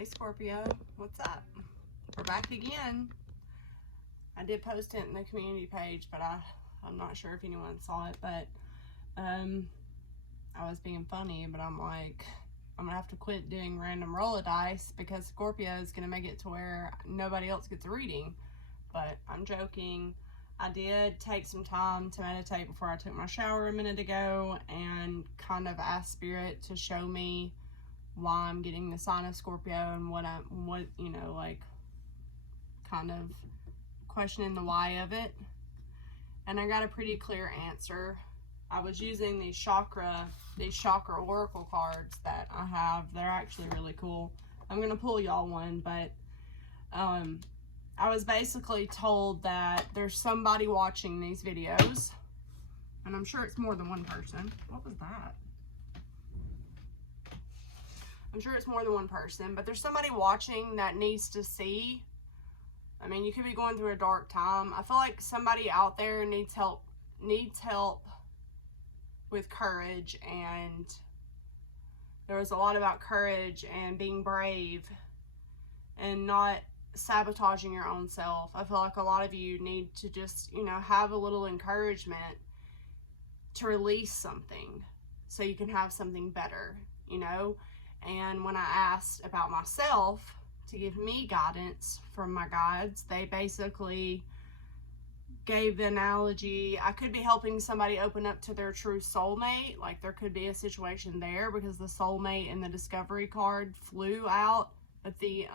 Hey Scorpio, what's up? We're back again. I did post it in the community page, but I'm not sure if anyone saw it, but I was being funny, but I'm like, I'm gonna have to quit doing random roll of dice because Scorpio is gonna make it to where nobody else gets a reading. But I'm joking. I did take some time to meditate before I took my shower a minute ago and kind of ask Spirit to show me why I'm getting the sign of Scorpio and what you know, like kind of questioning the why of it. And I got a pretty clear answer. I was using these chakra oracle cards that I have. They're actually really cool. I'm gonna pull y'all one, but I was basically told that there's somebody watching these videos, and I'm sure it's more than one person. What was that? I'm sure it's more than one person, but there's somebody watching that needs to see. I mean, you could be going through a dark time. I feel like somebody out there needs help with courage, and there was a lot about courage and being brave and not sabotaging your own self. I feel like a lot of you need to just, you know, have a little encouragement to release something so you can have something better, you know. And when I asked about myself to give me guidance from my guides, they basically gave the analogy, I could be helping somebody open up to their true soulmate. Like there could be a situation there because the soulmate and the discovery card flew out, but the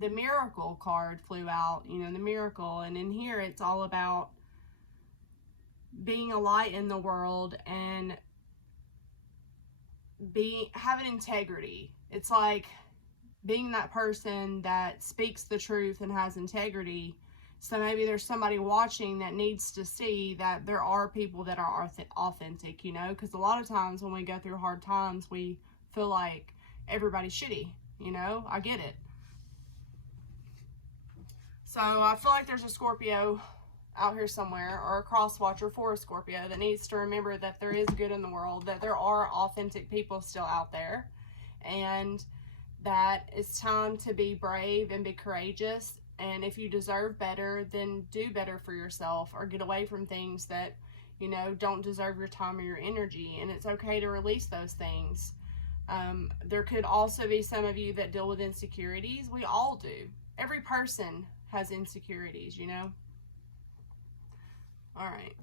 miracle card flew out, you know, the miracle. And in here, it's all about being a light in the world and having integrity. It's like being that person that speaks the truth and has integrity. So maybe there's somebody watching that needs to see that there are people that are authentic, you know, because a lot of times when we go through hard times, we feel like everybody's shitty, you know. I get it. So I feel like there's a Scorpio out here somewhere, or a cross watcher for a Scorpio, that needs to remember that there is good in the world, that there are authentic people still out there, and that it's time to be brave and be courageous. And if you deserve better, then do better for yourself, or get away from things that, you know, don't deserve your time or your energy. And it's okay to release those things. There could also be some of you that deal with insecurities. We all do. Every person has insecurities, you know. All right.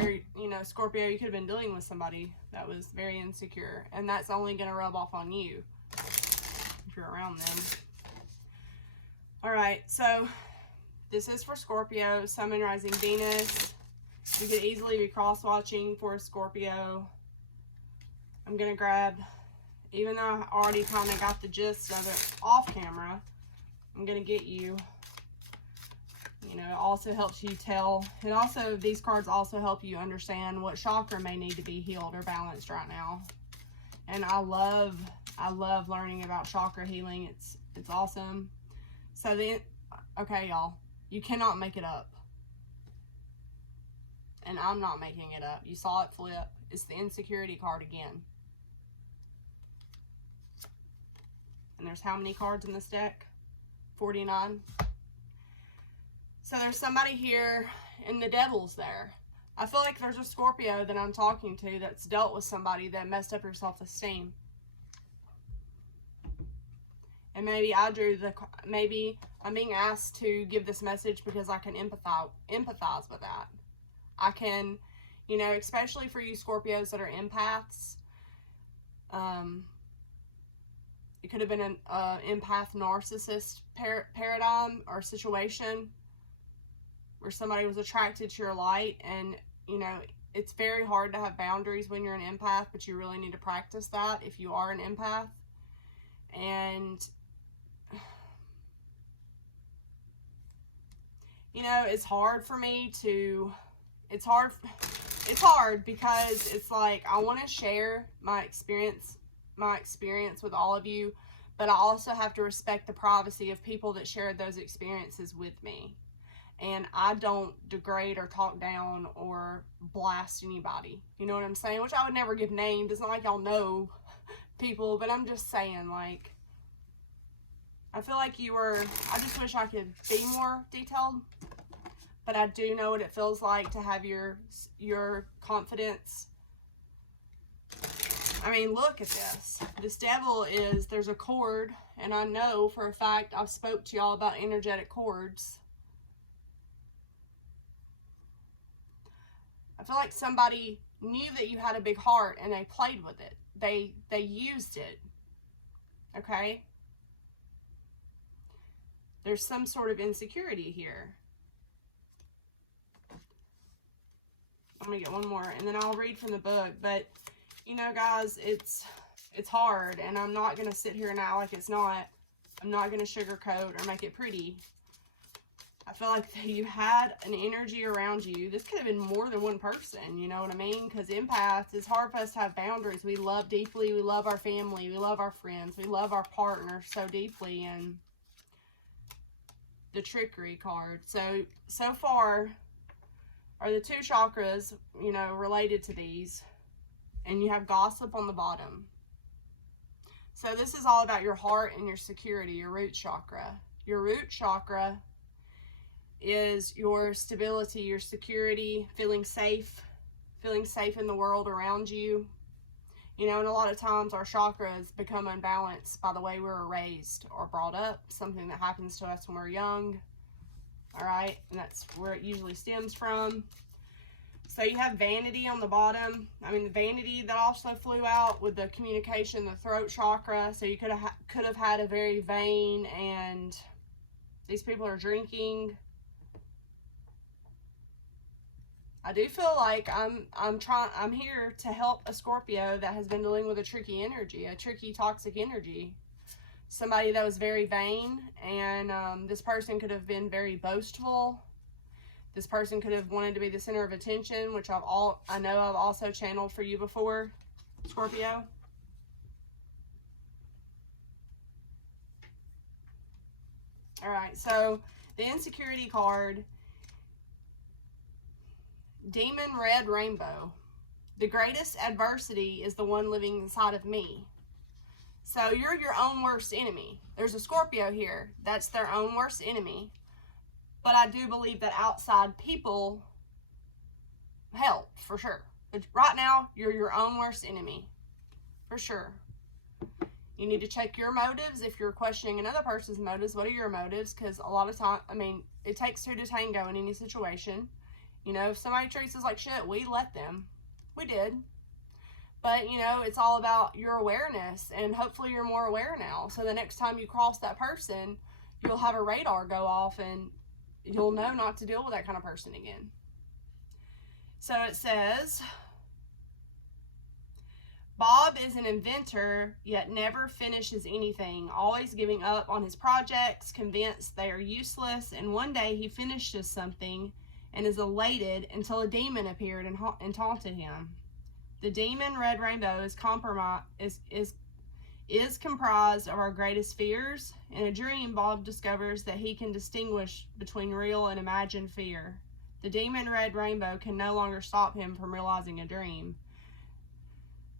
Or, you know, Scorpio, you could have been dealing with somebody that was very insecure, and that's only going to rub off on you if you're around them. All right, so this is for Scorpio, Sun, Moon, Rising, Venus. You could easily be cross-watching for a Scorpio. I'm going to grab, even though I already kind of got the gist of it off camera, I'm going to get you. You know, it also helps you tell. It also, these cards also help you understand what chakra may need to be healed or balanced right now. And I love learning about chakra healing. It's awesome. So okay, y'all, you cannot make it up. And I'm not making it up. You saw it flip. It's the insecurity card again. And there's how many cards in this deck? 49. So there's somebody here, and the devil's there. I feel like there's a Scorpio that I'm talking to that's dealt with somebody that messed up your self-esteem. And maybe maybe I'm being asked to give this message because I can empathize with that. I can, you know, especially for you Scorpios that are empaths. It could have been an empath narcissist paradigm or situation, where somebody was attracted to your light. And, you know, it's very hard to have boundaries when you're an empath, but you really need to practice that if you are an empath. And, you know, it's hard for me to, it's hard because it's like, I want to share my experience with all of you, but I also have to respect the privacy of people that shared those experiences with me. And I don't degrade or talk down or blast anybody. You know what I'm saying? Which I would never give names. It's not like y'all know people, but I'm just saying, like, I feel like you were, I just wish I could be more detailed, but I do know what it feels like to have your confidence. I mean, look at this. This devil is, there's a cord, and I know for a fact I've spoke to y'all about energetic cords. I feel like somebody knew that you had a big heart and they played with it. They used it. Okay? There's some sort of insecurity here. I'm going to get one more and then I'll read from the book. But, you know, guys, it's hard, and I'm not going to sit here and act like it's not. I'm not going to sugarcoat or make it pretty. I feel like you had an energy around you. This could have been more than one person, you know what I mean? Because empaths, it's hard for us to have boundaries. We love deeply. We love our family. We love our friends. We love our partner so deeply. And the trickery card. So far are the 2 chakras, you know, related to these. And you have gossip on the bottom. So this is all about your heart and your security, your root chakra. Your root chakra is your stability, your security, feeling safe in the world around you. You know, and a lot of times our chakras become unbalanced by the way we were raised or brought up, something that happens to us when we're young. All right, and that's where it usually stems from. So you have vanity on the bottom. I mean, the vanity that also flew out with the communication, the throat chakra. So you could have had a very vain, and these people are drinking. I do feel like I'm here to help a Scorpio that has been dealing with a tricky energy, a tricky toxic energy. Somebody that was very vain, and this person could have been very boastful. This person could have wanted to be the center of attention, which I know I've also channeled for you before, Scorpio. All right, so the insecurity card, Demon Red Rainbow. The greatest adversity is the one living inside of me. So you're your own worst enemy. There's a Scorpio here. That's their own worst enemy. But I do believe that outside people help, for sure. But right now, you're your own worst enemy. For sure. You need to check your motives. If you're questioning another person's motives, what are your motives? Because a lot of time, I mean, it takes 2 to tango in any situation. You know, if somebody treats us like shit, we let them. We did. But, you know, it's all about your awareness. And hopefully you're more aware now. So the next time you cross that person, you'll have a radar go off and you'll know not to deal with that kind of person again. So it says, Bob is an inventor, yet never finishes anything, always giving up on his projects, convinced they are useless, and one day he finishes something and is elated until a demon appeared and taunted him. The demon Red Rainbow is comprised of our greatest fears. In a dream, Bob discovers that he can distinguish between real and imagined fear. The demon Red Rainbow can no longer stop him from realizing a dream.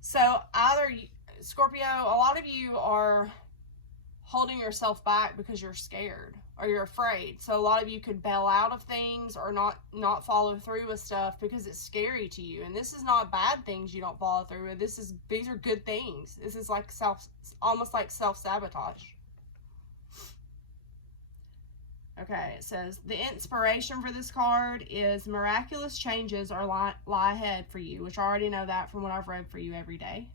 So either, Scorpio, a lot of you are holding yourself back because you're scared or you're afraid. So a lot of you could bail out of things or not follow through with stuff because it's scary to you. And this is not bad things you don't follow through with. These are good things. This is like almost like self-sabotage. Okay, it says, the inspiration for this card is miraculous changes lie ahead for you, which I already know that from what I've read for you every day.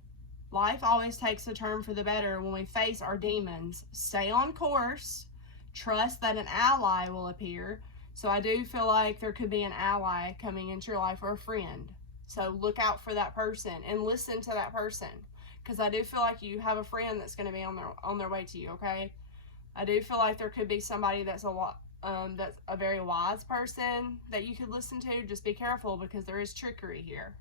Life always takes a turn for the better when we face our demons. Stay on course. Trust that an ally will appear. So I do feel like there could be an ally coming into your life or a friend. So look out for that person and listen to that person. Because I do feel like you have a friend that's going to be on their way to you, okay? I do feel like there could be somebody that's that's a very wise person that you could listen to. Just be careful because there is trickery here.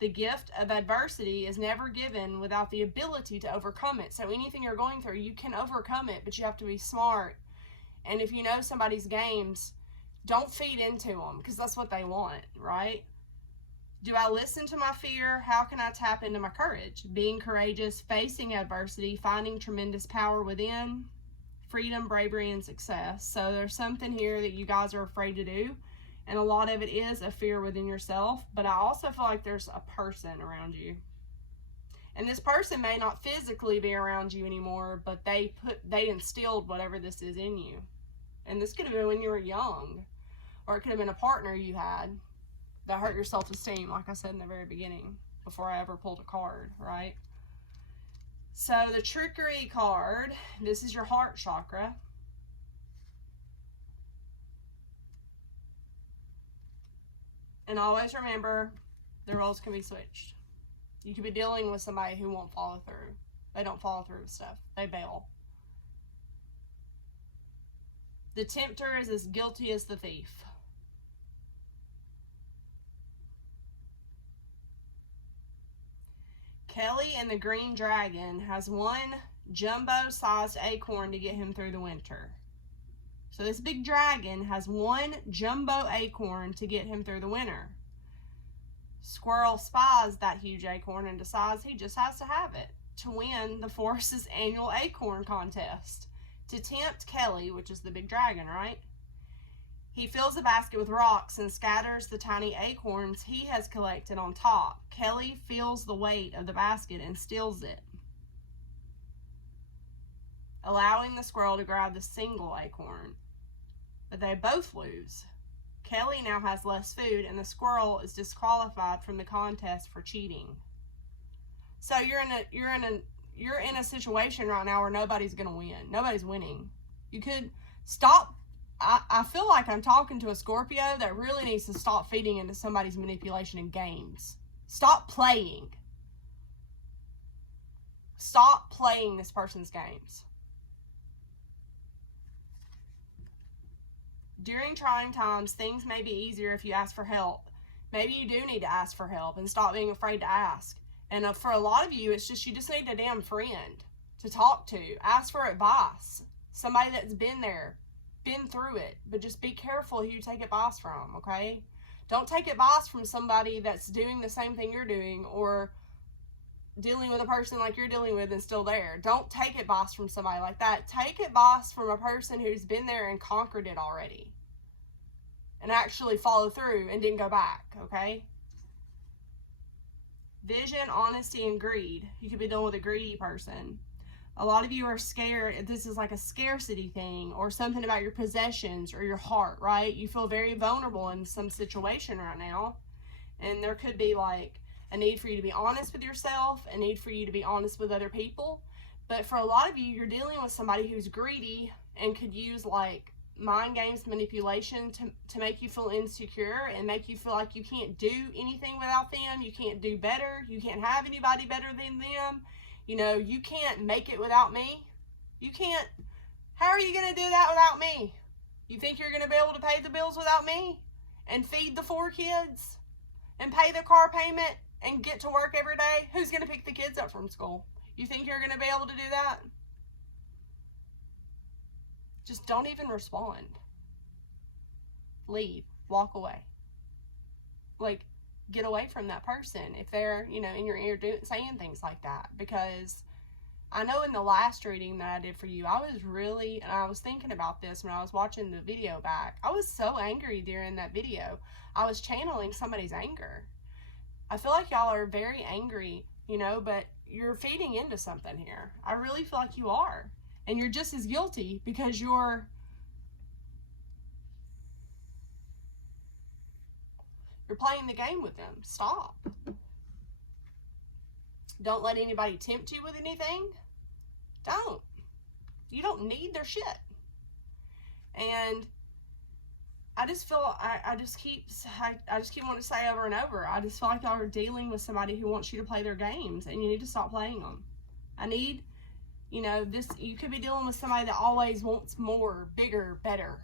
The gift of adversity is never given without the ability to overcome it. So anything you're going through, you can overcome it, but you have to be smart. And if you know somebody's games, don't feed into them because that's what they want, right? Do I listen to my fear? How can I tap into my courage? Being courageous, facing adversity, finding tremendous power within, freedom, bravery, and success. So there's something here that you guys are afraid to do, and a lot of it is a fear within yourself, but I also feel like there's a person around you. And this person may not physically be around you anymore, but they instilled whatever this is in you. And this could have been when you were young, or it could have been a partner you had that hurt your self-esteem, like I said in the very beginning, before I ever pulled a card, right? So the trickery card, this is your heart chakra. And always remember, the roles can be switched. You could be dealing with somebody who won't follow through. They don't follow through with stuff. They bail. The tempter is as guilty as the thief. Kelly and the Green Dragon has one jumbo-sized acorn to get him through the winter. So this big dragon has one jumbo acorn to get him through the winter. Squirrel spies that huge acorn and decides he just has to have it to win the forest's annual acorn contest. To tempt Kelly, which is the big dragon, right? He fills a basket with rocks and scatters the tiny acorns he has collected on top. Kelly feels the weight of the basket and steals it, allowing the squirrel to grab the single acorn. But they both lose. Kelly now has less food, and the squirrel is disqualified from the contest for cheating. So you're in a situation right now where nobody's gonna win. Nobody's winning. You could stop. I feel like I'm talking to a Scorpio that really needs to stop feeding into somebody's manipulation and games. Stop playing. Stop playing this person's games. During trying times, things may be easier if you ask for help. Maybe you do need to ask for help and stop being afraid to ask. And for a lot of you, it's just you just need a damn friend to talk to. Ask for advice. Somebody that's been there, been through it. But just be careful who you take advice from, okay? Don't take advice from somebody that's doing the same thing you're doing or dealing with a person like you're dealing with and still there. Don't take advice from somebody like that. Take advice from a person who's been there and conquered it already and actually follow through and didn't go back, okay? Vision, honesty, and greed. You could be dealing with a greedy person. A lot of you are scared. This is like a scarcity thing or something about your possessions or your heart, right? You feel very vulnerable in some situation right now. And there could be like a need for you to be honest with yourself, a need for you to be honest with other people. But for a lot of you, you're dealing with somebody who's greedy and could use like mind games, manipulation to make you feel insecure and make you feel like you can't do anything without them. You can't do better. You can't have anybody better than them. You know, you can't make it without me. You can't. How are you going to do that without me? You think you're going to be able to pay the bills without me and feed the 4 kids and pay the car payment and get to work every day? Who's going to pick the kids up from school? You think you're going to be able to do that? Just don't even respond. Leave. Walk away. Like, get away from that person if they're, you know, in your ear saying things like that. Because I know in the last reading that I did for you, I was thinking about this when I was watching the video back. I was so angry during that video. I was channeling somebody's anger. I feel like y'all are very angry, you know, but you're feeding into something here. I really feel like you are. And you're just as guilty because you're playing the game with them. Stop. Don't let anybody tempt you with anything. Don't. You don't need their shit. And I just feel, I just keep wanting to say over and over, I just feel like y'all are dealing with somebody who wants you to play their games, and you need to stop playing them. You know, you could be dealing with somebody that always wants more, bigger, better.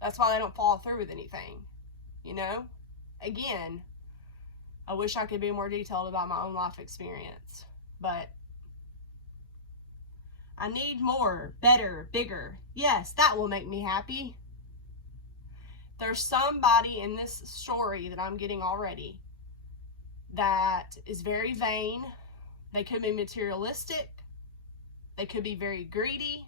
That's why they don't follow through with anything, you know? Again, I wish I could be more detailed about my own life experience, but I need more, better, bigger. Yes, that will make me happy. There's somebody in this story that I'm getting already that is very vain. They could be materialistic. They could be very greedy.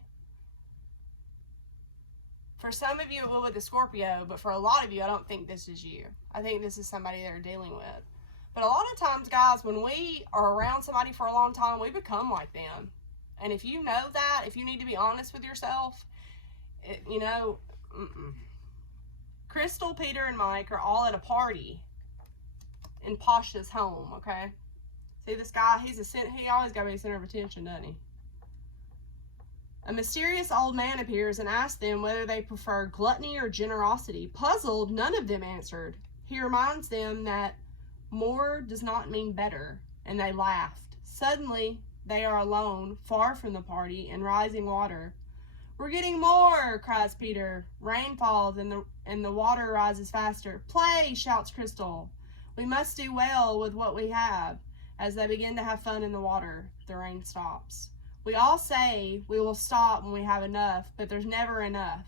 For some of you, it will with the Scorpio, but for a lot of you, I don't think this is you. I think this is somebody they're dealing with. But a lot of times, guys, when we are around somebody for a long time, we become like them. And if you know that, if you need to be honest with yourself, you know, Crystal, Peter, and Mike are all at a party in Pasha's home, okay? See this guy? He always got to be a center of attention, doesn't he? A mysterious old man appears and asks them whether they prefer gluttony or generosity. Puzzled, none of them answered. He reminds them that more does not mean better, and they laughed. Suddenly, they are alone, far from the party, in rising water. "We're getting more," cries Peter. Rain falls, and the water rises faster. "Play," shouts Crystal. "We must do well with what we have." As they begin to have fun in the water, the rain stops. We all say we will stop when we have enough, but there's never enough.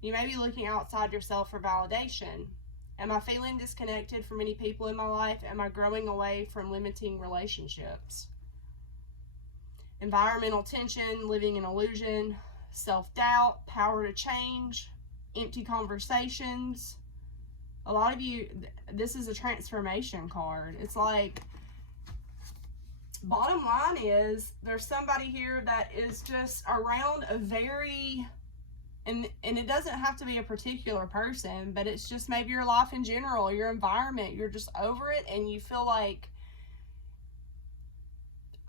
You may be looking outside yourself for validation. Am I feeling disconnected from many people in my life? Am I growing away from limiting relationships? Environmental tension, living in illusion, self-doubt, power to change, empty conversations. A lot of you, this is a transformation card. It's like, bottom line is, there's somebody here that is just around a very, and it doesn't have to be a particular person, but it's just maybe your life in general, your environment, you're just over it, and you feel like,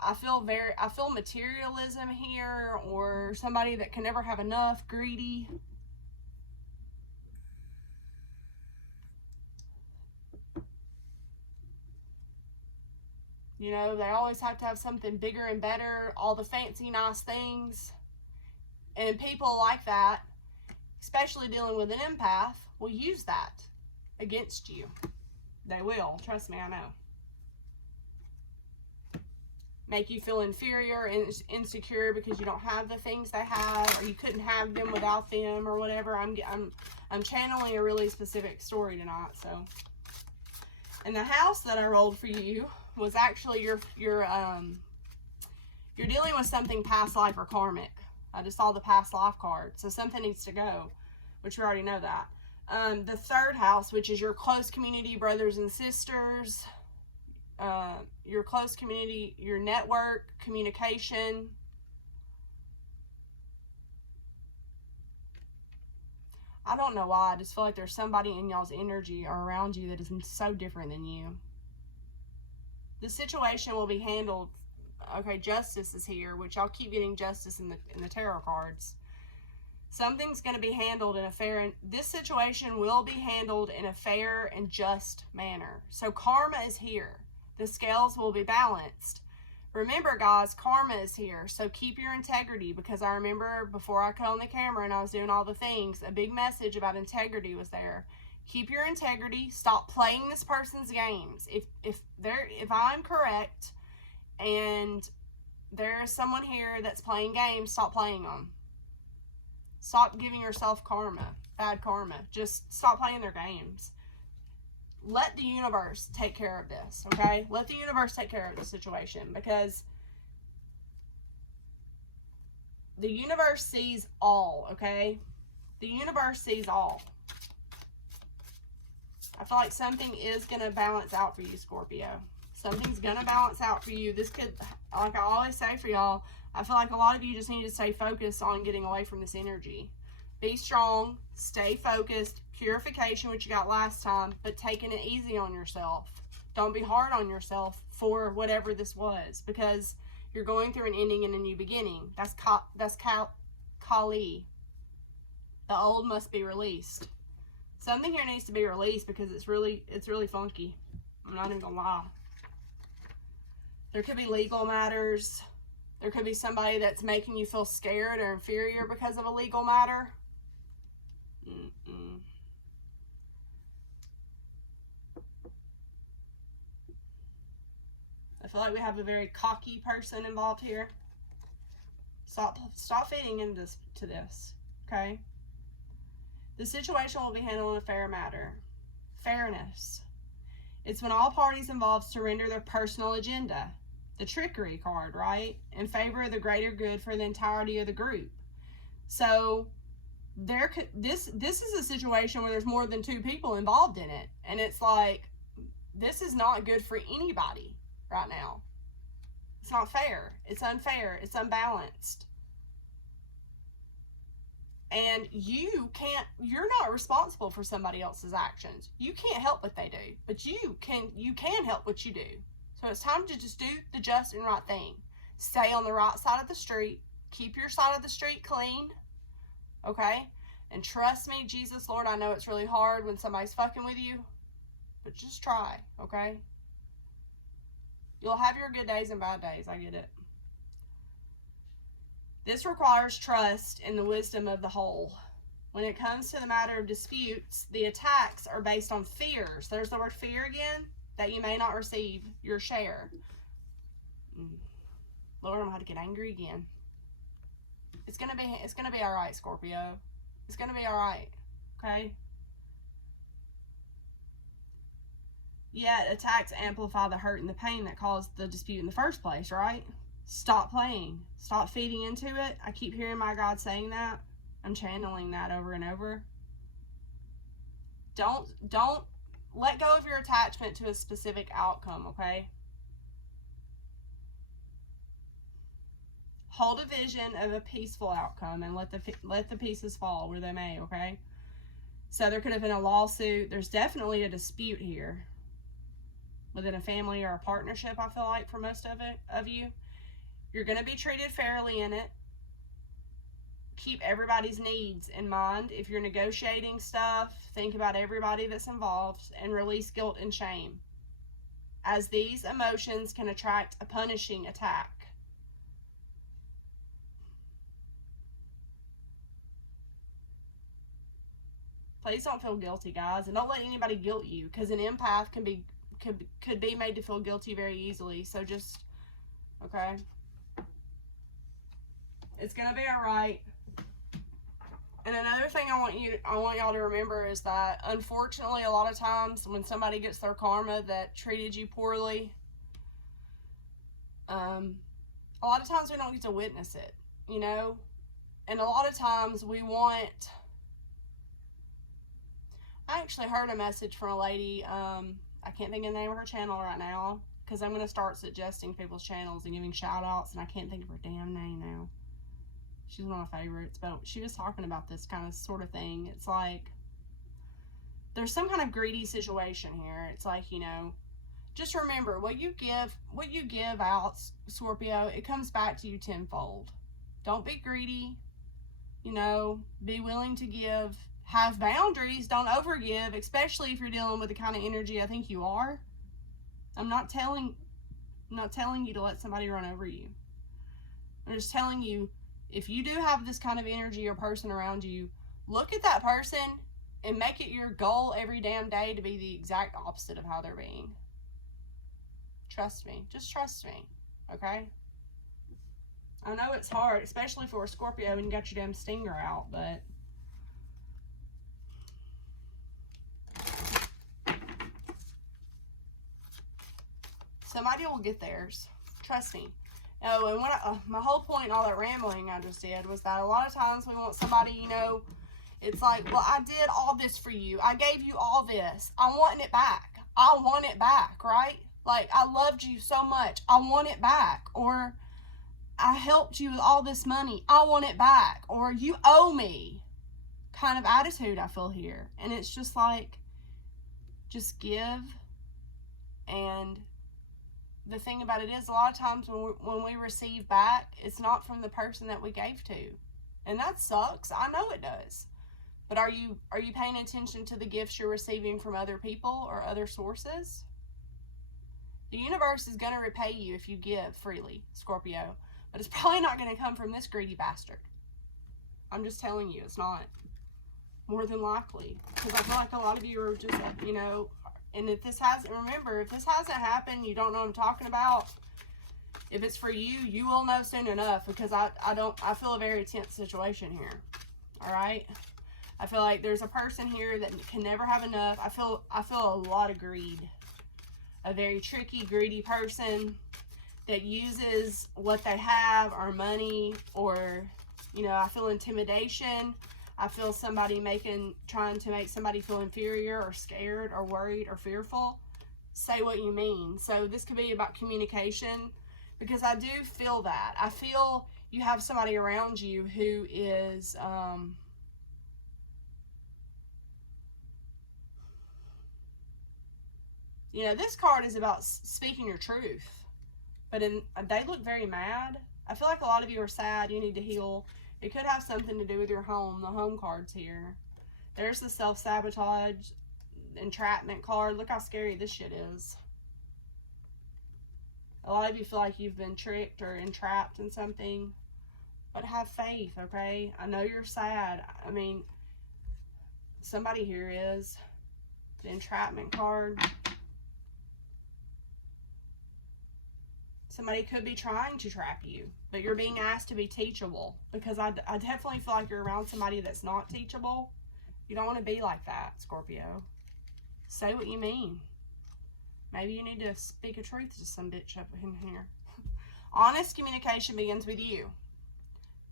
I feel materialism here, or somebody that can never have enough, greedy. You know, they always have to have something bigger and better, all the fancy, nice things. And people like that, especially dealing with an empath, will use that against you. They will. Trust me, I know. Make you feel inferior and insecure because you don't have the things they have, or you couldn't have them without them, or whatever. I'm channeling a really specific story tonight, so. And the house that I rolled for you was actually you're dealing with something past life or karmic. I just saw the past life card, so something needs to go, which we already know that. The third house, which is your close community, brothers and sisters, your close community, your network, communication. I don't know why, I just feel like there's somebody in y'all's energy or around you that is so different than you. The situation will be handled. Okay, justice is here, which I'll keep getting justice in the tarot cards. Something's going to be handled in a fair, and this situation will be handled in a fair and just manner. So karma is here. The scales will be balanced. Remember, guys, karma is here. So keep your integrity, because I remember before I cut on the camera and I was doing all the things, a big message about integrity was there. Keep your integrity. Stop playing this person's games. If I'm correct and there is someone here that's playing games, stop playing them. Stop giving yourself karma, bad karma. Just stop playing their games. Let the universe take care of this, okay? Let the universe take care of the situation, because the universe sees all, okay? The universe sees all. I feel like something is going to balance out for you, Scorpio. Something's going to balance out for you. This could, like I always say for y'all, I feel like a lot of you just need to stay focused on getting away from this energy. Be strong, stay focused, purification, which you got last time, but taking it easy on yourself. Don't be hard on yourself for whatever this was, because you're going through an ending and a new beginning. That's Kali. The old must be released. Something here needs to be released because it's really funky. I'm not even gonna lie. There could be legal matters. There could be somebody that's making you feel scared or inferior because of a legal matter. I feel like we have a very cocky person involved here. Stop feeding into this, okay? The situation will be handled in a fair manner. Fairness. It's when all parties involved surrender their personal agenda. The trickery card, right? In favor of the greater good for the entirety of the group. So this is a situation where there's more than 2 people involved in it. And it's like, this is not good for anybody right now. It's not fair. It's unfair. It's unbalanced. And you're not responsible for somebody else's actions. You can't help what they do, but you can help what you do. So it's time to just do the just and right thing. Stay on the right side of the street. Keep your side of the street clean. Okay? And trust me, Jesus, Lord, I know it's really hard when somebody's fucking with you, but just try, okay? You'll have your good days and bad days. I get it. This requires trust in the wisdom of the whole. When it comes to the matter of disputes, the attacks are based on fears. There's the word fear again, that you may not receive your share. Lord, I'm going to have to get angry again. It's gonna be all right, Scorpio. It's gonna be all right, okay? Yet attacks amplify the hurt and the pain that caused the dispute in the first place, right? Stop playing. Stop feeding into it. I keep hearing my God saying that. I'm channeling that over and over. Don't let go of your attachment to a specific outcome, okay? Hold a vision of a peaceful outcome and let the pieces fall where they may, okay? So there could have been a lawsuit. There's definitely a dispute here within a family or a partnership, I feel like, for most of you. You're going to be treated fairly in it. Keep everybody's needs in mind. If you're negotiating stuff, think about everybody that's involved and release guilt and shame, as these emotions can attract a punishing attack. Please don't feel guilty, guys, and don't let anybody guilt you, because an empath could be made to feel guilty very easily. So just, okay, it's gonna be all right. And another thing I want y'all to remember is that, unfortunately, a lot of times when somebody gets their karma that treated you poorly, a lot of times we don't get to witness it, you know. And a lot of times we want. I actually heard a message from a lady, I can't think of the name of her channel right now, because I'm going to start suggesting people's channels and giving shout outs, and I can't think of her damn name now. She's one of my favorites, but she was talking about this kind of sort of thing. It's like, there's some kind of greedy situation here. It's like, you know, just remember, what you give out, Scorpio, it comes back to you tenfold. Don't be greedy, you know, be willing to give. Have boundaries, don't overgive, especially if you're dealing with the kind of energy I think you are. I'm not telling you to let somebody run over you. I'm just telling you, if you do have this kind of energy or person around you, look at that person and make it your goal every damn day to be the exact opposite of how they're being. Trust me. Just trust me. Okay? I know it's hard, especially for a Scorpio when you got your damn stinger out, but somebody will get theirs. Trust me. Oh, and what my whole point in all that rambling I just did was that a lot of times we want somebody, you know, it's like, well, I did all this for you. I gave you all this. I want it back. I want it back, right? Like, I loved you so much. I want it back. Or, I helped you with all this money. I want it back. Or, you owe me kind of attitude I feel here. And it's just like, just give. And the thing about it is, a lot of times when we receive back, it's not from the person that we gave to. And that sucks. I know it does. But are you paying attention to the gifts you're receiving from other people or other sources? The universe is going to repay you if you give freely, Scorpio. But it's probably not going to come from this greedy bastard. I'm just telling you, it's not. More than likely. Because I feel like a lot of you are just, you know, and if this hasn't happened, you don't know what I'm talking about. If it's for you, you will know soon enough, because I feel a very tense situation here. All right. I feel like there's a person here that can never have enough. I feel a lot of greed. A very tricky, greedy person that uses what they have, or money, or, you know, I feel intimidation. I feel somebody trying to make somebody feel inferior or scared or worried or fearful. Say what you mean. So this could be about communication, because I do feel that. I feel you have somebody around you who is, you know, this card is about speaking your truth, but they look very mad. I feel like a lot of you are sad. You need to heal. It could have something to do with your home. The home card's here. There's the self-sabotage, entrapment card. Look how scary this shit is. A lot of you feel like you've been tricked or entrapped in something, but have faith, okay? I know you're sad. I mean, somebody here is. The entrapment card. Somebody could be trying to trap you, but you're being asked to be teachable, because I definitely feel like you're around somebody that's not teachable. You don't want to be like that, Scorpio. Say what you mean. Maybe you need to speak a truth to some bitch up in here. Honest communication begins with you.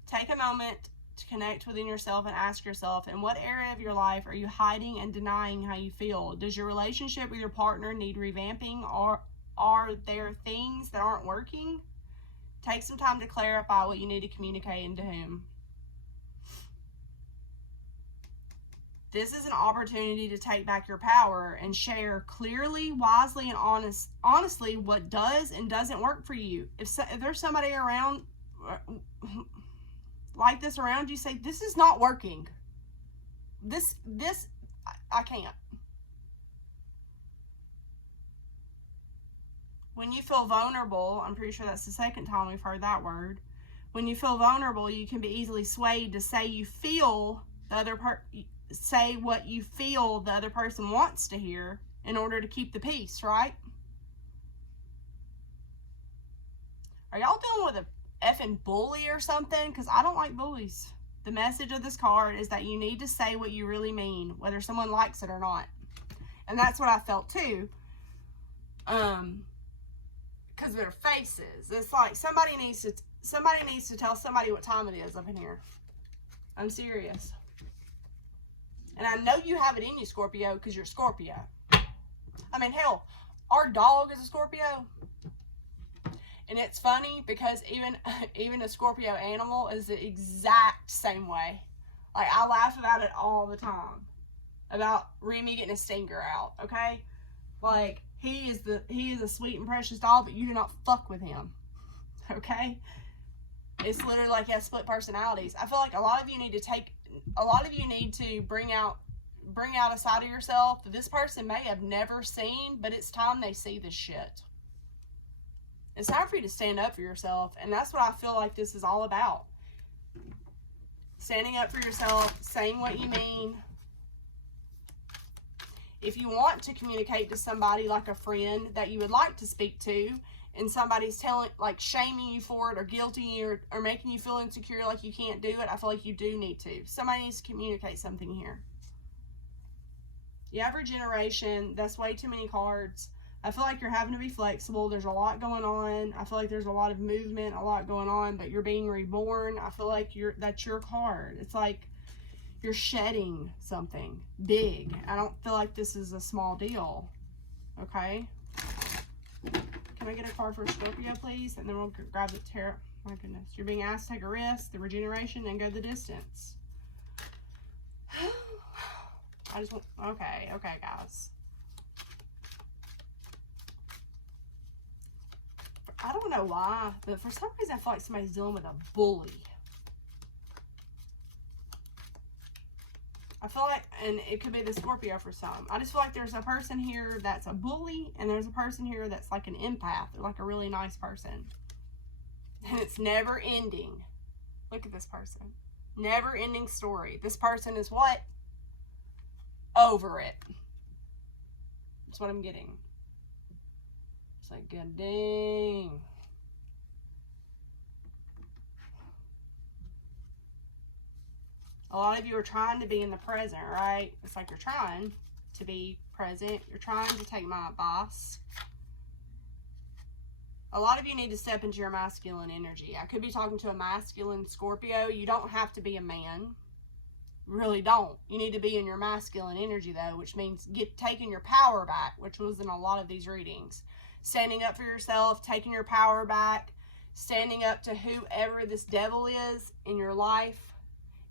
Take a moment to connect within yourself and ask yourself, in what area of your life are you hiding and denying how you feel? Does your relationship with your partner need revamping, or are there things that aren't working? Take some time to clarify what you need to communicate and to whom. This is an opportunity to take back your power and share clearly, wisely, and honestly what does and doesn't work for you. If there's somebody around like this around you, say, this is not working. I can't. When you feel vulnerable, I'm pretty sure that's the second time we've heard that word. When you feel vulnerable, you can be easily swayed to say what you feel the other person wants to hear in order to keep the peace, right? Are y'all dealing with a effing bully or something? Because I don't like bullies. The message of this card is that you need to say what you really mean, whether someone likes it or not. And that's what I felt too. Because of their faces. It's like somebody needs to tell somebody what time it is up in here. I'm serious. And I know you have it in you, Scorpio, because you're Scorpio. I mean, hell, our dog is a Scorpio. And it's funny because even a Scorpio animal is the exact same way. Like, I laugh about it all the time. About Remy getting a stinger out, okay? Like, he is a sweet and precious dog, but you do not fuck with him. Okay? It's literally like he has split personalities. I feel like a lot of you need to bring out a side of yourself that this person may have never seen, but it's time they see this shit. It's time for you to stand up for yourself, and that's what I feel like this is all about. Standing up for yourself, saying what you mean. If you want to communicate to somebody, like a friend that you would like to speak to, and somebody's shaming you for it, or guilting you, or making you feel insecure like you can't do it, I feel like you do need to. Somebody needs to communicate something here. The average generation, that's way too many cards. I feel like you're having to be flexible. There's a lot going on. I feel like there's a lot of movement, a lot going on, but you're being reborn. I feel like that's your card. It's like you're shedding something big. I don't feel like this is a small deal. Okay? Can I get a card for Scorpio, please? And then we'll grab the tarot. My goodness. You're being asked to take a risk, the regeneration, and go the distance. Okay, guys. I don't know why, but for some reason I feel like somebody's dealing with a bully. I feel like, and it could be the Scorpio for some. I just feel like there's a person here that's a bully, and there's a person here that's like an empath, or like a really nice person. And it's never ending. Look at this person. Never ending story. This person is what? Over it. That's what I'm getting. It's like, god dang. A lot of you are trying to be in the present, right? It's like you're trying to be present. You're trying to take my advice. A lot of you need to step into your masculine energy. I could be talking to a masculine Scorpio. You don't have to be a man. You really don't. You need to be in your masculine energy, though, which means taking your power back, which was in a lot of these readings. Standing up for yourself, taking your power back, standing up to whoever this devil is in your life,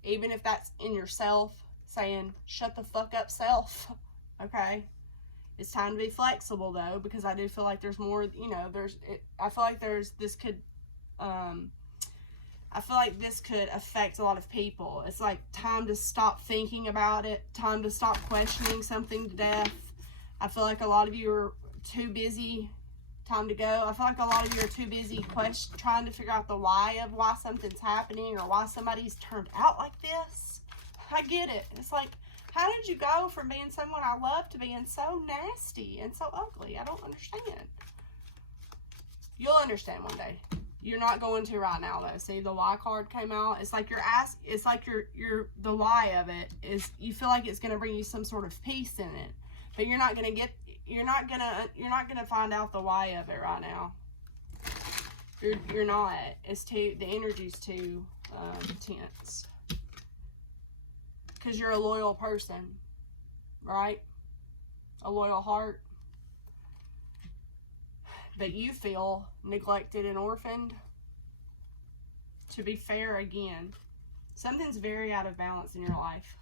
even if that's in yourself, saying, shut the fuck up, self, okay? It's time to be flexible, though, because I do feel like there's more, you know, I feel like this could affect a lot of people. It's like time to stop thinking about it, time to stop questioning something to death. I feel like a lot of you are too busy. Time to go. I feel like a lot of you are too busy trying to figure out the why of why something's happening or why somebody's turned out like this. I get it. It's like, how did you go from being someone I love to being so nasty and so ugly? I don't understand. You'll understand one day. You're not going to right now, though. See, the why card came out. It's like the why of it is you feel like it's going to bring you some sort of peace in it, but you're not going to find out the why of it right now. You're not. The energy's too tense. Because you're a loyal person, right? A loyal heart. But you feel neglected and orphaned. To be fair, again, something's very out of balance in your life.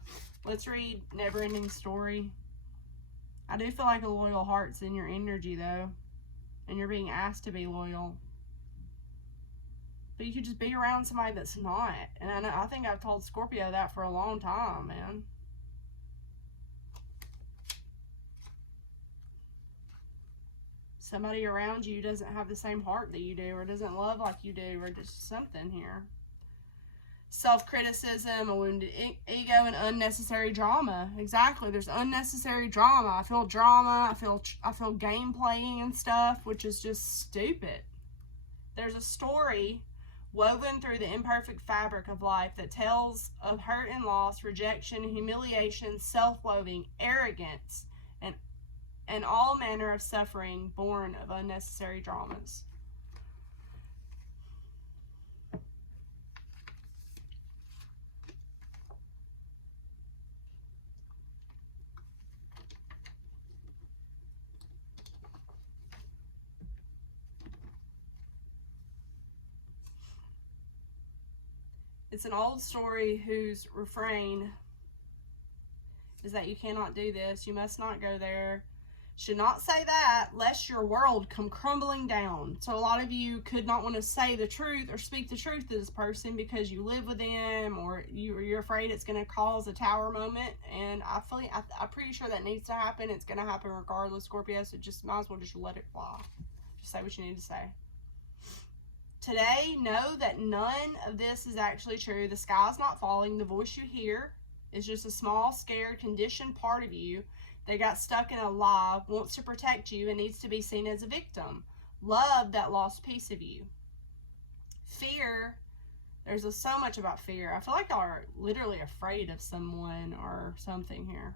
Let's read Never Ending Story. I do feel like a loyal heart's in your energy, though. And you're being asked to be loyal. But you could just be around somebody that's not. And I think I've told Scorpio that for a long time, man. Somebody around you doesn't have the same heart that you do, or doesn't love like you do, or just something here. Self-criticism, a wounded ego, and unnecessary drama. Exactly. There's unnecessary drama. I feel drama. I feel game playing and stuff, which is just stupid. There's a story woven through the imperfect fabric of life that tells of hurt and loss, rejection, humiliation, self-loathing, arrogance, and all manner of suffering born of unnecessary dramas. It's an old story whose refrain is that you cannot do this, you must not go there, should not say that, lest your world come crumbling down. So a lot of you could not want to say the truth or speak the truth to this person because you live with them, or you're afraid it's going to cause a tower moment. And I'm pretty sure that needs to happen. It's going to happen regardless, Scorpio, so just might as well just let it fly. Just say what you need to say. Today, know that none of this is actually true. The sky's not falling. The voice you hear is just a small, scared, conditioned part of you that got stuck in a lie, wants to protect you, and needs to be seen as a victim. Love that lost piece of you. Fear, there's so much about fear. I feel like y'all are literally afraid of someone or something here.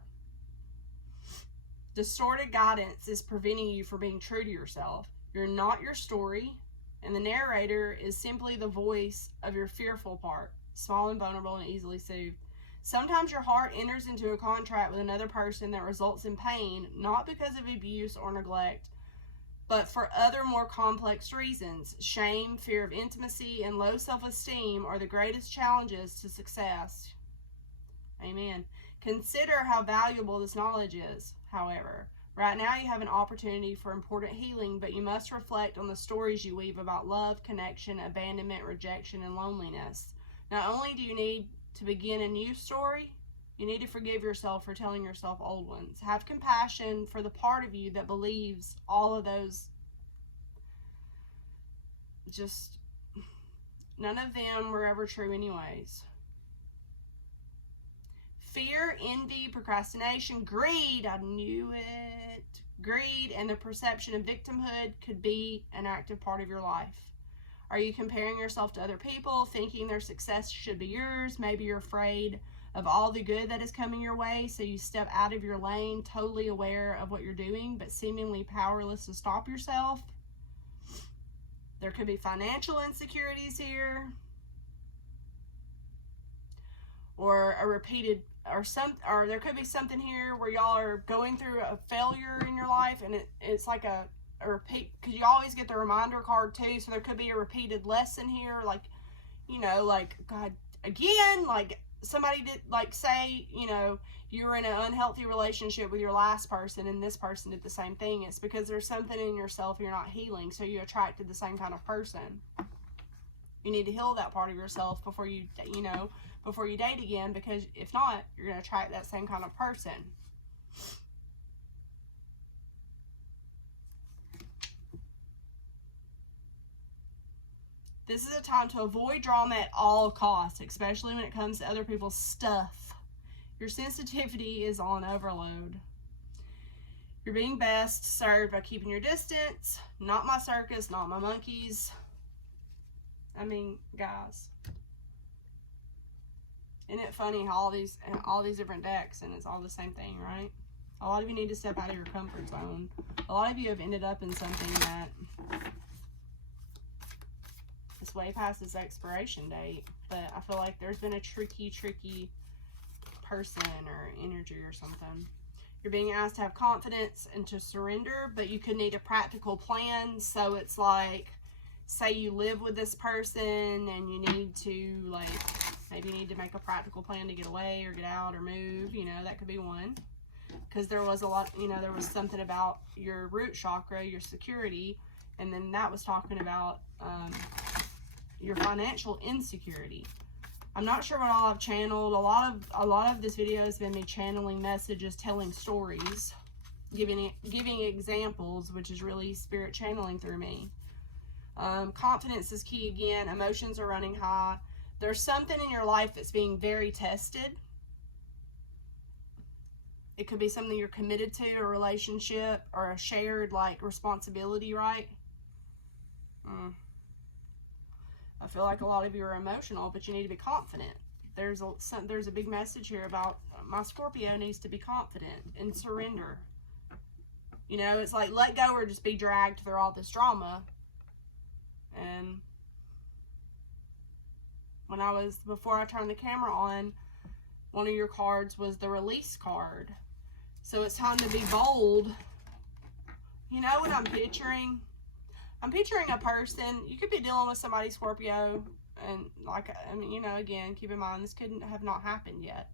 Distorted guidance is preventing you from being true to yourself. You're not your story. And the narrator is simply the voice of your fearful part, small and vulnerable and easily soothed. Sometimes your heart enters into a contract with another person that results in pain, not because of abuse or neglect, but for other more complex reasons. Shame, fear of intimacy, and low self-esteem are the greatest challenges to success. Amen. Consider how valuable this knowledge is, however. Right now you have an opportunity for important healing, but you must reflect on the stories you weave about love, connection, abandonment, rejection, and loneliness. Not only do you need to begin a new story, you need to forgive yourself for telling yourself old ones. Have compassion for the part of you that believes all of those. Just, none of them were ever true anyways. Fear, envy, procrastination, greed, I knew it. Greed and the perception of victimhood could be an active part of your life. Are you comparing yourself to other people, thinking their success should be yours? Maybe you're afraid of all the good that is coming your way. So you step out of your lane, totally aware of what you're doing, but seemingly powerless to stop yourself. There could be financial insecurities here, or a repeated, or there could be something here where y'all are going through a failure in your life, and it's like a repeat, because you always get the reminder card too. So there could be a repeated lesson here, like, you know, like, God, again, like somebody did, like, say, you know, you were in an unhealthy relationship with your last person and this person did the same thing. It's because there's something in yourself you're not healing, so you attracted the same kind of person. You need to heal that part of yourself before you, you know, before you date again, because if not, you're going to attract that same kind of person. This is a time to avoid drama at all costs, especially when it comes to other people's stuff. Your sensitivity is on overload. You're being best served by keeping your distance. Not my circus, not my monkeys. I mean, guys. Isn't it funny how all these different decks, and it's all the same thing, right? A lot of you need to step out of your comfort zone. A lot of you have ended up in something that it's way past its expiration date, but I feel like there's been a tricky person or energy or something. You're being asked to have confidence and to surrender, but you could need a practical plan. So it's like, say you live with this person and you need to, like, maybe you need to make a practical plan to get away or get out or move, you know, that could be one. Because there was a lot, you know, there was something about your root chakra, your security, and then that was talking about your financial insecurity. I'm not sure what all I've channeled. A lot of this video has been me channeling messages, telling stories, giving examples, which is really spirit channeling through me. Confidence is key again. Emotions are running high. There's something in your life that's being very tested. It could be something you're committed to, a relationship, or a shared, like, responsibility, right? I feel like a lot of you are emotional, but you need to be confident. There's a big message here about my Scorpio needs to be confident and surrender. You know, it's like let go or just be dragged through all this drama. And before I turned the camera on, one of your cards was the release card. So it's time to be bold. You know what I'm picturing? I'm picturing a person, you could be dealing with somebody, Scorpio, and like, I mean, you know, again, keep in mind, this couldn't have not happened yet.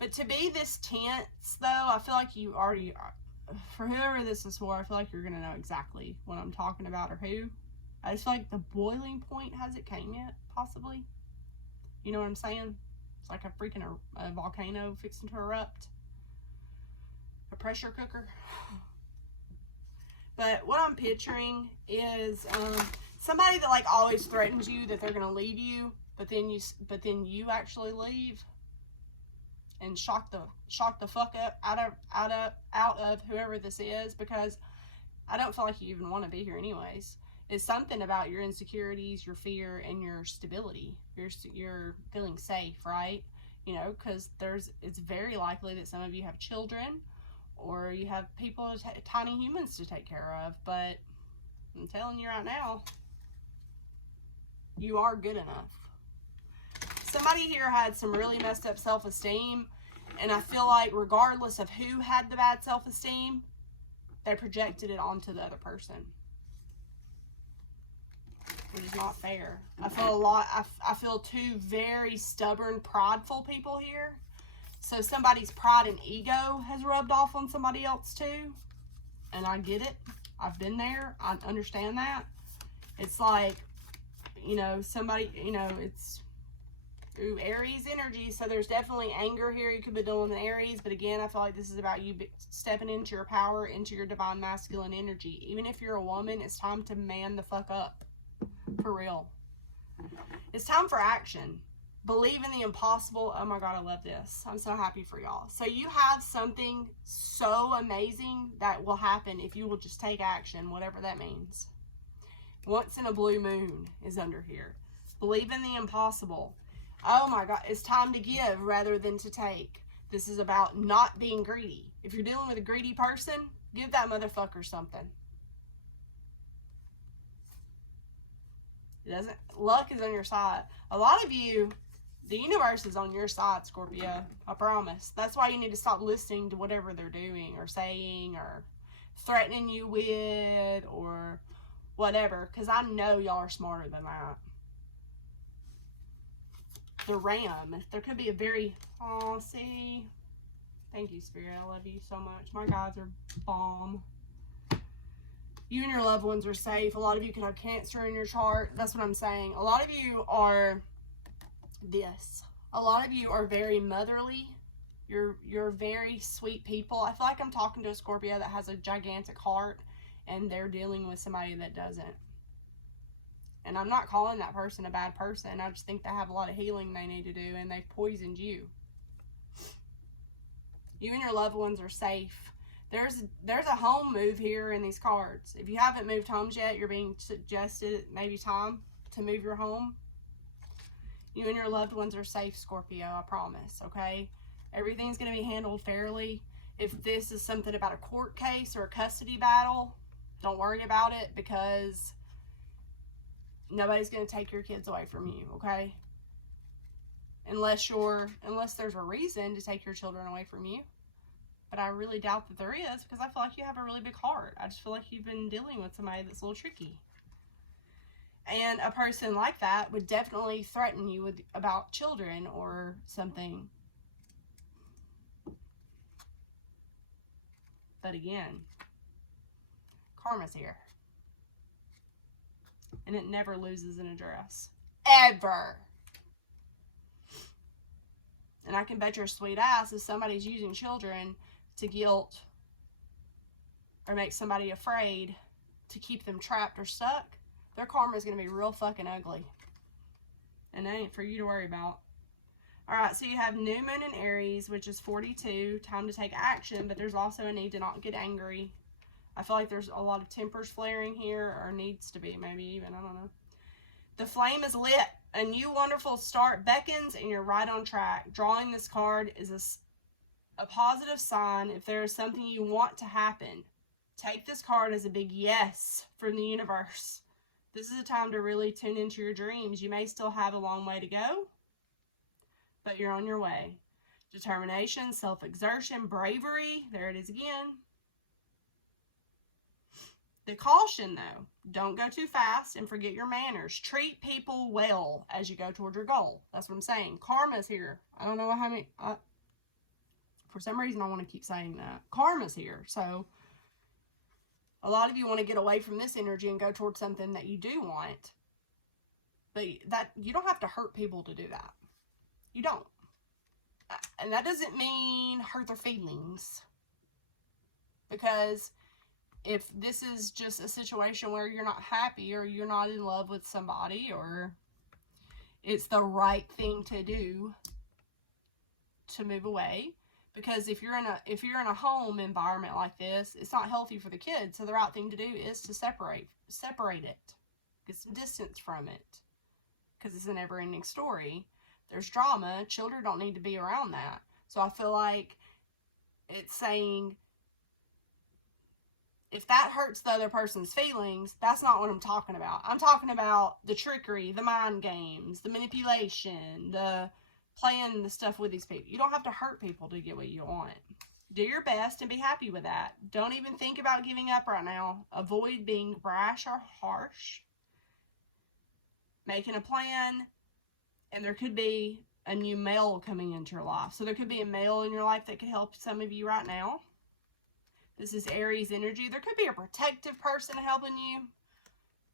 But to be this tense, though, I feel like you already, for whoever this is for, I feel like you're going to know exactly what I'm talking about or who. I just feel like the boiling point hasn't came yet, possibly. You know what I'm saying? It's like a freaking a volcano fixing to erupt. A pressure cooker. But what I'm picturing is somebody that, like, always threatens you that they're gonna leave you, but then you actually leave and shock the fuck up out of whoever this is, because I don't feel like you even want to be here anyways. It's something about your insecurities, your fear, and your stability. You're feeling safe, right? You know, because it's very likely that some of you have children, or you have people, tiny humans to take care of. But I'm telling you right now, you are good enough. Somebody here had some really messed up self-esteem, and I feel like regardless of who had the bad self-esteem, they projected it onto the other person, which is not fair. I feel two very stubborn, prideful people here. So somebody's pride and ego has rubbed off on somebody else too. And I get it. I've been there. I understand that. It's like, you know, somebody, you know, it's Aries energy. So there's definitely anger here. You could be dealing with Aries. But again, I feel like this is about you stepping into your power, into your divine masculine energy. Even if you're a woman, it's time to man the fuck up. For real. It's time for action. Believe in the impossible. Oh my God, I love this. I'm so happy for y'all. So you have something so amazing that will happen if you will just take action, whatever that means. Once in a blue moon is under here. Believe in the impossible. Oh my God, it's time to give rather than to take. This is about not being greedy. If you're dealing with a greedy person, give that motherfucker something. It doesn't, luck is on your side. A lot of you, the universe is on your side, Scorpio. I promise. That's why you need to stop listening to whatever they're doing or saying or threatening you with or whatever. Because I know y'all are smarter than that. The Ram. There could be a very, oh, see. Thank you, Spirit. I love you so much. My guides are bomb. You and your loved ones are safe. A lot of you could have Cancer in your chart. That's what I'm saying. A lot of you are this. A lot of you are very motherly. You're very sweet people. I feel like I'm talking to a Scorpio that has a gigantic heart and they're dealing with somebody that doesn't. And I'm not calling that person a bad person. I just think they have a lot of healing they need to do and they've poisoned you. You and your loved ones are safe. There's a home move here in these cards. If you haven't moved homes yet, you're being suggested maybe time to move your home. You and your loved ones are safe, Scorpio, I promise, okay? Everything's going to be handled fairly. If this is something about a court case or a custody battle, don't worry about it because nobody's going to take your kids away from you, okay? Unless there's a reason to take your children away from you. But I really doubt that there is because I feel like you have a really big heart. I just feel like you've been dealing with somebody that's a little tricky. And a person like that would definitely threaten you about children or something. But again, karma's here. And it never loses an address. Ever. And I can bet your sweet ass if somebody's using children to guilt or make somebody afraid to keep them trapped or stuck, their karma is going to be real fucking ugly. And that ain't for you to worry about. Alright, so you have New Moon in Aries, which is 42. Time to take action, but there's also a need to not get angry. I feel like there's a lot of tempers flaring here, or needs to be, maybe even, I don't know. The flame is lit. A new wonderful start beckons, and you're right on track. Drawing this card is a positive sign if there is something you want to happen. Take this card as a big yes from the universe. This is a time to really tune into your dreams. You may still have a long way to go, but you're on your way. Determination, self-exertion, bravery. There it is again. The caution, though, don't go too fast and forget your manners. Treat people well as you go toward your goal. That's what I'm saying. Karma's here. I don't know how many... for some reason, I want to keep saying that. Karma's here. So, a lot of you want to get away from this energy and go towards something that you do want. But that you don't have to hurt people to do that. You don't. And that doesn't mean hurt their feelings. Because if this is just a situation where you're not happy or you're not in love with somebody or it's the right thing to do to move away, because if you're in a home environment like this, it's not healthy for the kids. So the right thing to do is to separate it, get some distance from it, because it's a never-ending story. There's drama. Children don't need to be around that. So I feel like it's saying, if that hurts the other person's feelings, that's not what I'm talking about. I'm talking about the trickery, the mind games, the manipulation, the playing the stuff with these people. You don't have to hurt people to get what you want. Do your best and be happy with that. Don't even think about giving up right now. Avoid being brash or harsh. Making a plan. And there could be a new male coming into your life. So there could be a male in your life that could help some of you right now. This is Aries energy. There could be a protective person helping you.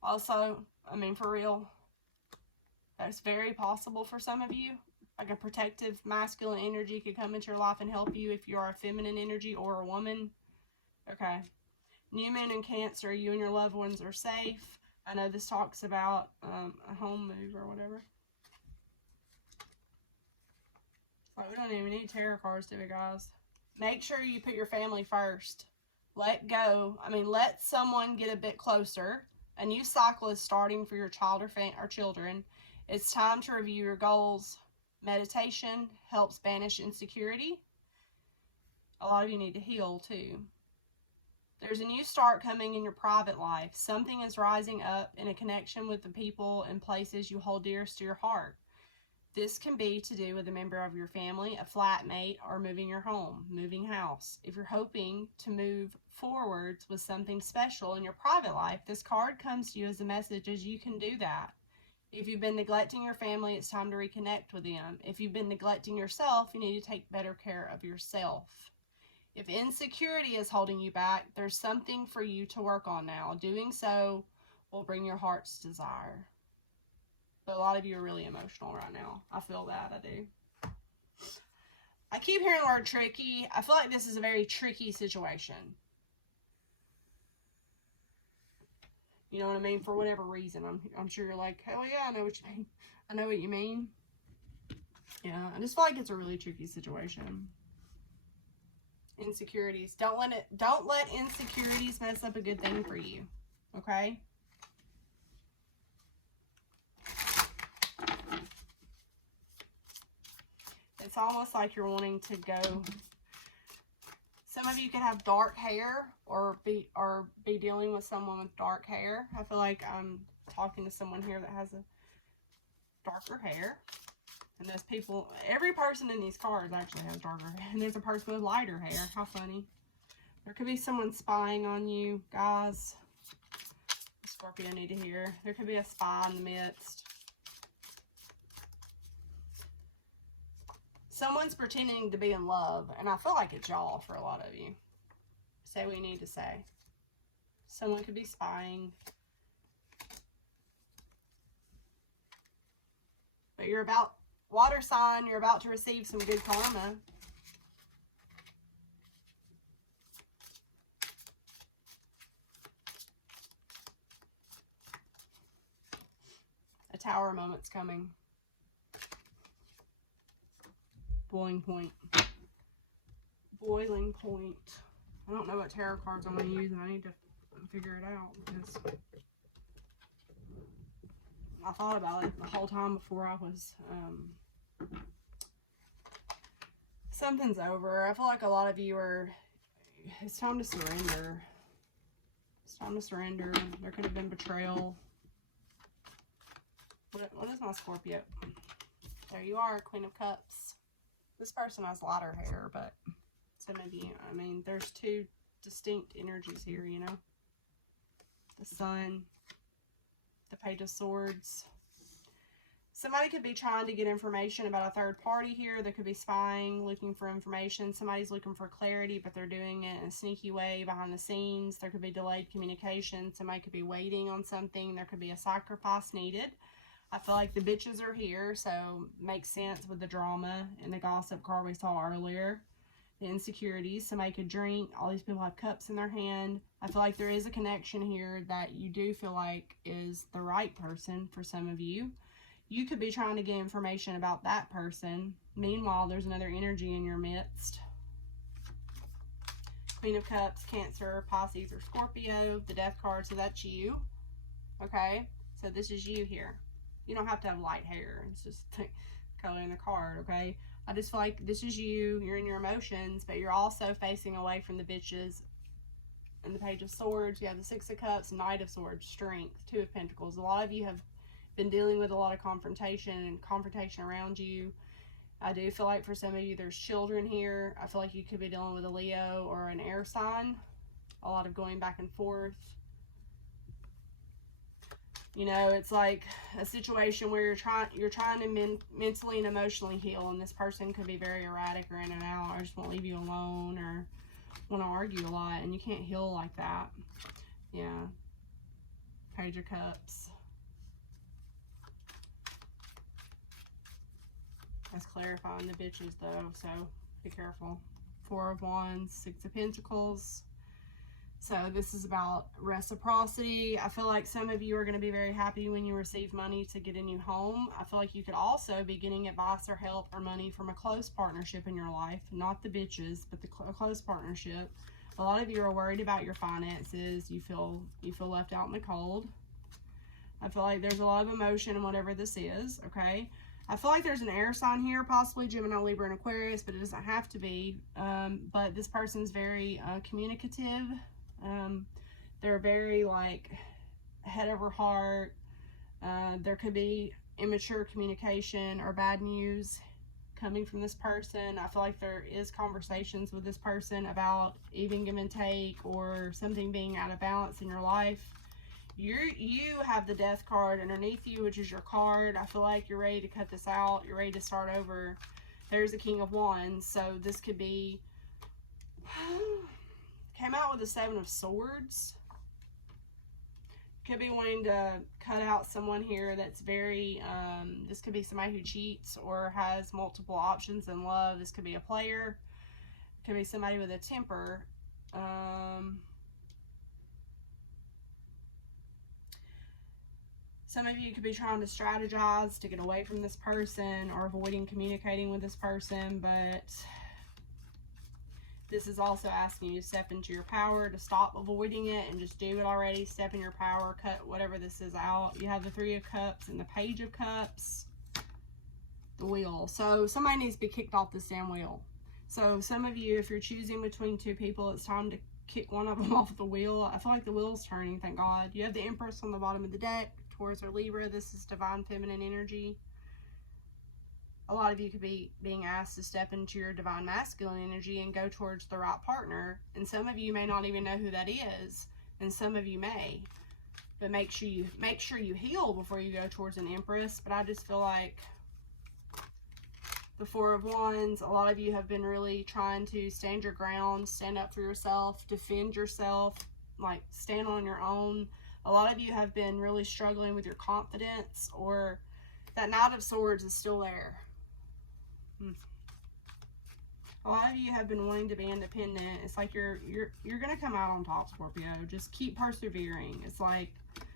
Also, I mean, for real, that's very possible for some of you. Like a protective masculine energy could come into your life and help you if you are a feminine energy or a woman. Okay. New Moon in Cancer, you and your loved ones are safe. I know this talks about a home move or whatever. Like, we don't even need tarot cards, do we, guys? Make sure you put your family first. Let go. I mean, let someone get a bit closer. A new cycle is starting for your child or children. It's time to review your goals. Meditation helps banish insecurity. A lot of you need to heal too. There's a new start coming in your private life. Something is rising up in a connection with the people and places you hold dearest to your heart. This can be to do with a member of your family, a flatmate, or moving your home, moving house. If you're hoping to move forwards with something special in your private life, this card comes to you as a message as you can do that. If you've been neglecting your family, it's time to reconnect with them. If you've been neglecting yourself, you need to take better care of yourself. If insecurity is holding you back, there's something for you to work on now. Doing so will bring your heart's desire. But a lot of you are really emotional right now. I feel that, I do. I keep hearing the word tricky. I feel like this is a very tricky situation. You know what I mean? For whatever reason. I'm sure you're like, hell yeah, I know what you mean. I know what you mean. Yeah, I just feel like it's a really tricky situation. Insecurities. Don't let insecurities mess up a good thing for you. Okay? It's almost like you're wanting to go. Some of you could have dark hair or be dealing with someone with dark hair. I feel like I'm talking to someone here that has a darker hair. And those people, every person in these cards actually has darker hair. And there's a person with lighter hair. How funny. There could be someone spying on you, guys. Scorpio need to hear. There could be a spy in the midst. Someone's pretending to be in love, and I feel like it's y'all for a lot of you. Say what you need to say. Someone could be spying. But you're about, water sign, you're about to receive some good karma. A tower moment's coming. Boiling point. Boiling point. I don't know what tarot cards I'm going to use, and I need to figure it out because I thought about it the whole time before I was. Something's over. I feel like a lot of you are. It's time to surrender. It's time to surrender. There could have been betrayal. What is my Scorpio? There you are, Queen of Cups. This person has lighter hair, but some of you, I mean, there's two distinct energies here, you know. The Sun, the Page of Swords. Somebody could be trying to get information about a third party here. There could be spying, looking for information. Somebody's looking for clarity, but they're doing it in a sneaky way behind the scenes. There could be delayed communication. Somebody could be waiting on something. There could be a sacrifice needed. I feel like the bitches are here, so makes sense with the drama and the gossip card we saw earlier. The insecurities. Somebody could drink. All these people have cups in their hand. I feel like there is a connection here that you do feel like is the right person for some of you. You could be trying to get information about that person. Meanwhile, there's another energy in your midst. Queen of Cups, Cancer, Pisces, or Scorpio. The Death card, so that's you. Okay? So this is you here. You don't have to have light hair. It's just color in the card, okay? I just feel like this is you. You're in your emotions, but you're also facing away from the bitches. And the Page of Swords, you have the Six of Cups, Knight of Swords, Strength, Two of Pentacles. A lot of you have been dealing with a lot of confrontation around you. I do feel like for some of you, there's children here. I feel like you could be dealing with a Leo or an air sign. A lot of going back and forth. You know, it's like a situation where you're trying to mentally and emotionally heal, and this person could be very erratic or in and out, or just won't leave you alone, or want to argue a lot, and you can't heal like that. Yeah. Page of Cups. That's clarifying the bitches, though, so be careful. Four of Wands, Six of Pentacles. So this is about reciprocity. I feel like some of you are going to be very happy when you receive money to get a new home. I feel like you could also be getting advice or help or money from a close partnership in your life. Not the bitches, but the close partnership. A lot of you are worried about your finances. You feel left out in the cold. I feel like there's a lot of emotion in whatever this is, okay? I feel like there's an air sign here, possibly Gemini, Libra, and Aquarius, but it doesn't have to be. But this person's very communicative. They're very, like, head over heart. There could be immature communication or bad news coming from this person. I feel like there is conversations with this person about even give and take or something being out of balance in your life. You have the Death card underneath you, which is your card. I feel like you're ready to cut this out. You're ready to start over. There's the King of Wands. So this could be, came out with the Seven of Swords. Could be wanting to cut out someone here that's very, this could be somebody who cheats or has multiple options in love. This could be a player. Could be somebody with a temper. Some of you could be trying to strategize to get away from this person or avoiding communicating with this person, but this is also asking you to step into your power, to stop avoiding it and just do it already. Step in your power, cut whatever this is out. You have the Three of Cups and the Page of Cups, the Wheel. So somebody needs to be kicked off this damn wheel. So some of you, if you're choosing between two people, it's time to kick one of them off the wheel. I feel like the wheel's turning, thank God. You have the Empress on the bottom of the deck. Taurus or Libra, this is divine feminine energy. A lot of you could be being asked to step into your divine masculine energy and go towards the right partner. And some of you may not even know who that is, and some of you may. But make sure you heal before you go towards an Empress. But I just feel like the Four of Wands, a lot of you have been really trying to stand your ground, stand up for yourself, defend yourself, like stand on your own. A lot of you have been really struggling with your confidence, or that Knight of Swords is still there. A lot of you have been wanting to be independent. It's like you're going to come out on top, Scorpio. Just keep persevering. It's like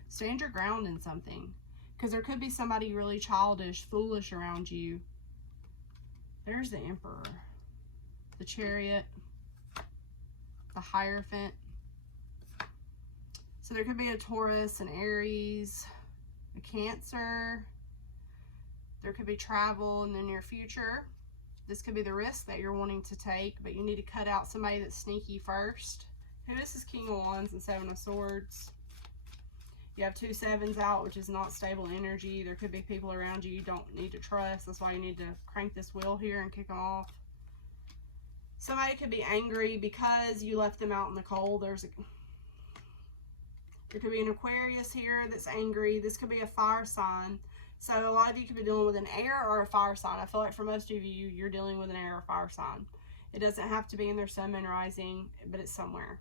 stand your ground in something, because there could be somebody really childish, foolish around you. There's the Emperor, the Chariot, the Hierophant. So there could be a Taurus, an Aries, a Cancer. There could be travel in the near future. This could be the risk that you're wanting to take, but you need to cut out somebody that's sneaky first. Who is this King of Wands and Seven of Swords? You have two sevens out, which is not stable energy. There could be people around you don't need to trust. That's why you need to crank this wheel here and kick them off. Somebody could be angry because you left them out in the cold. There could be an Aquarius here that's angry. This could be a fire sign. So a lot of you could be dealing with an air or a fire sign. I feel like for most of you, you're dealing with an air or fire sign. It doesn't have to be in their sun, moon, rising, but it's somewhere.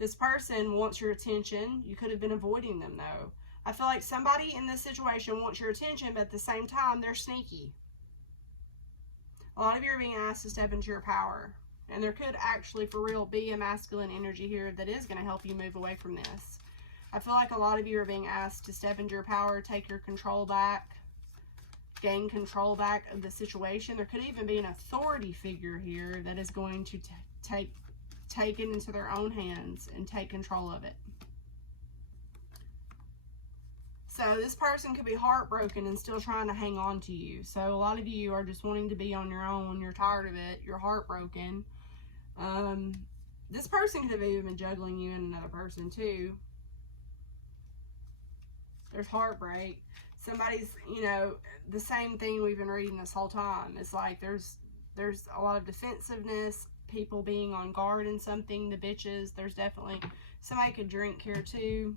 This person wants your attention. You could have been avoiding them, though. I feel like somebody in this situation wants your attention, but at the same time, they're sneaky. A lot of you are being asked to step into your power. And there could actually, for real, be a masculine energy here that is going to help you move away from this. I feel like a lot of you are being asked to step into your power, take your control back, gain control back of the situation. There could even be an authority figure here that is going to take it into their own hands and take control of it. So this person could be heartbroken and still trying to hang on to you. So a lot of you are just wanting to be on your own. You're tired of it. You're heartbroken. This person could have even been juggling you and another person too. There's heartbreak. Somebody's, you know, the same thing we've been reading this whole time. It's like there's a lot of defensiveness, people being on guard in something, the bitches. There's definitely, somebody could drink here too,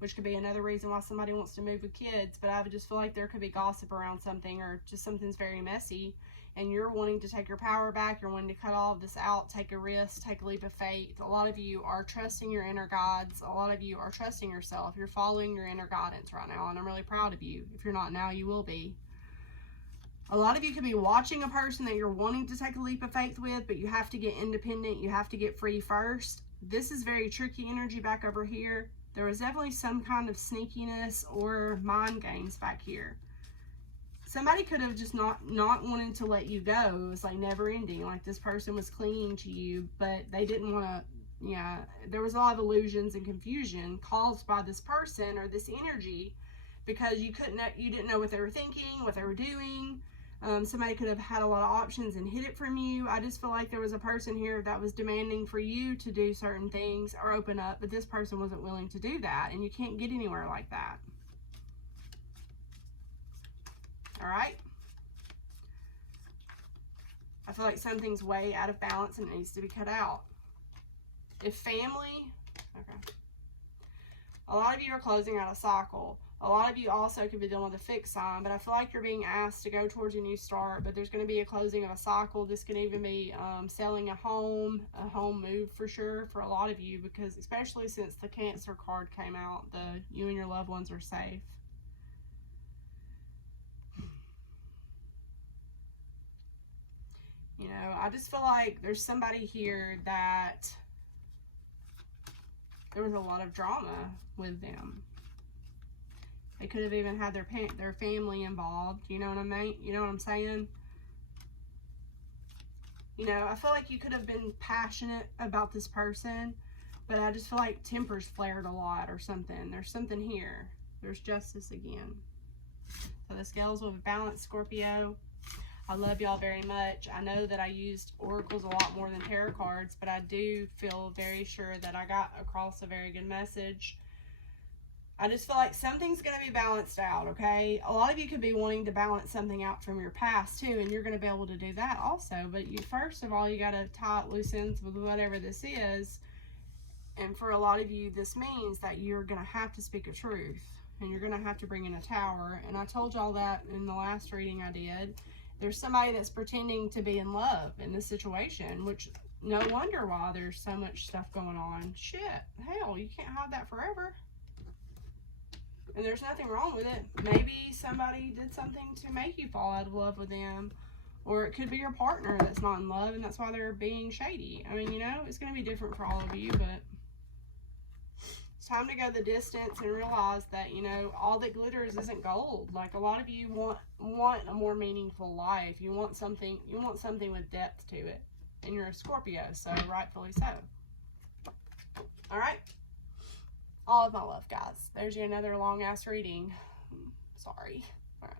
which could be another reason why somebody wants to move with kids. But I would just feel like there could be gossip around something, or just something's very messy, and you're wanting to take your power back. You're wanting to cut all of this out, take a risk, take a leap of faith. A lot of you are trusting your inner guides. A lot of you are trusting yourself. You're following your inner guidance right now, and I'm really proud of you. If you're not now, you will be. A lot of you could be watching a person that you're wanting to take a leap of faith with, but you have to get independent. You have to get free first. This is very tricky energy back over here. There was definitely some kind of sneakiness or mind games back here. Somebody could have just not wanted to let you go. It was like never ending. Like this person was clinging to you, but they didn't want to, yeah. There was a lot of illusions and confusion caused by this person or this energy because you didn't know what they were thinking, what they were doing. Somebody could have had a lot of options and hid it from you. I just feel like there was a person here that was demanding for you to do certain things or open up, but this person wasn't willing to do that, and you can't get anywhere like that. All right? I feel like something's way out of balance and it needs to be cut out. If family, okay. A lot of you are closing out a cycle. A lot of you also could be dealing with a fixed sign, but I feel like you're being asked to go towards a new start, but there's going to be a closing of a cycle. This could even be selling a home move for sure for a lot of you, because especially since the Cancer card came out, you and your loved ones are safe. You know, I just feel like there's somebody here that there was a lot of drama with them. They could have even had their family involved. You know what I mean? You know what I'm saying? You know, I feel like you could have been passionate about this person, but I just feel like tempers flared a lot or something. There's something here. There's justice again. So the scales will be balanced, Scorpio. I love y'all very much. I know that I used oracles a lot more than tarot cards, but I do feel very sure that I got across a very good message. I just feel like something's going to be balanced out, okay? A lot of you could be wanting to balance something out from your past, too, and you're going to be able to do that also. But first of all, you got to tie up loose ends with whatever this is. And for a lot of you, this means that you're going to have to speak a truth, and you're going to have to bring in a tower. And I told y'all that in the last reading I did. There's somebody that's pretending to be in love in this situation, which no wonder why there's so much stuff going on. Shit, hell, you can't have that forever. And there's nothing wrong with it. Maybe somebody did something to make you fall out of love with them. Or it could be your partner that's not in love, and that's why they're being shady. I mean, you know, it's going to be different for all of you, but it's time to go the distance and realize that, you know, all that glitters isn't gold. Like, a lot of you want a more meaningful life. You want something with depth to it. And you're a Scorpio, so rightfully so. All right? All of my love, guys. There's you another long-ass reading. Sorry. All right.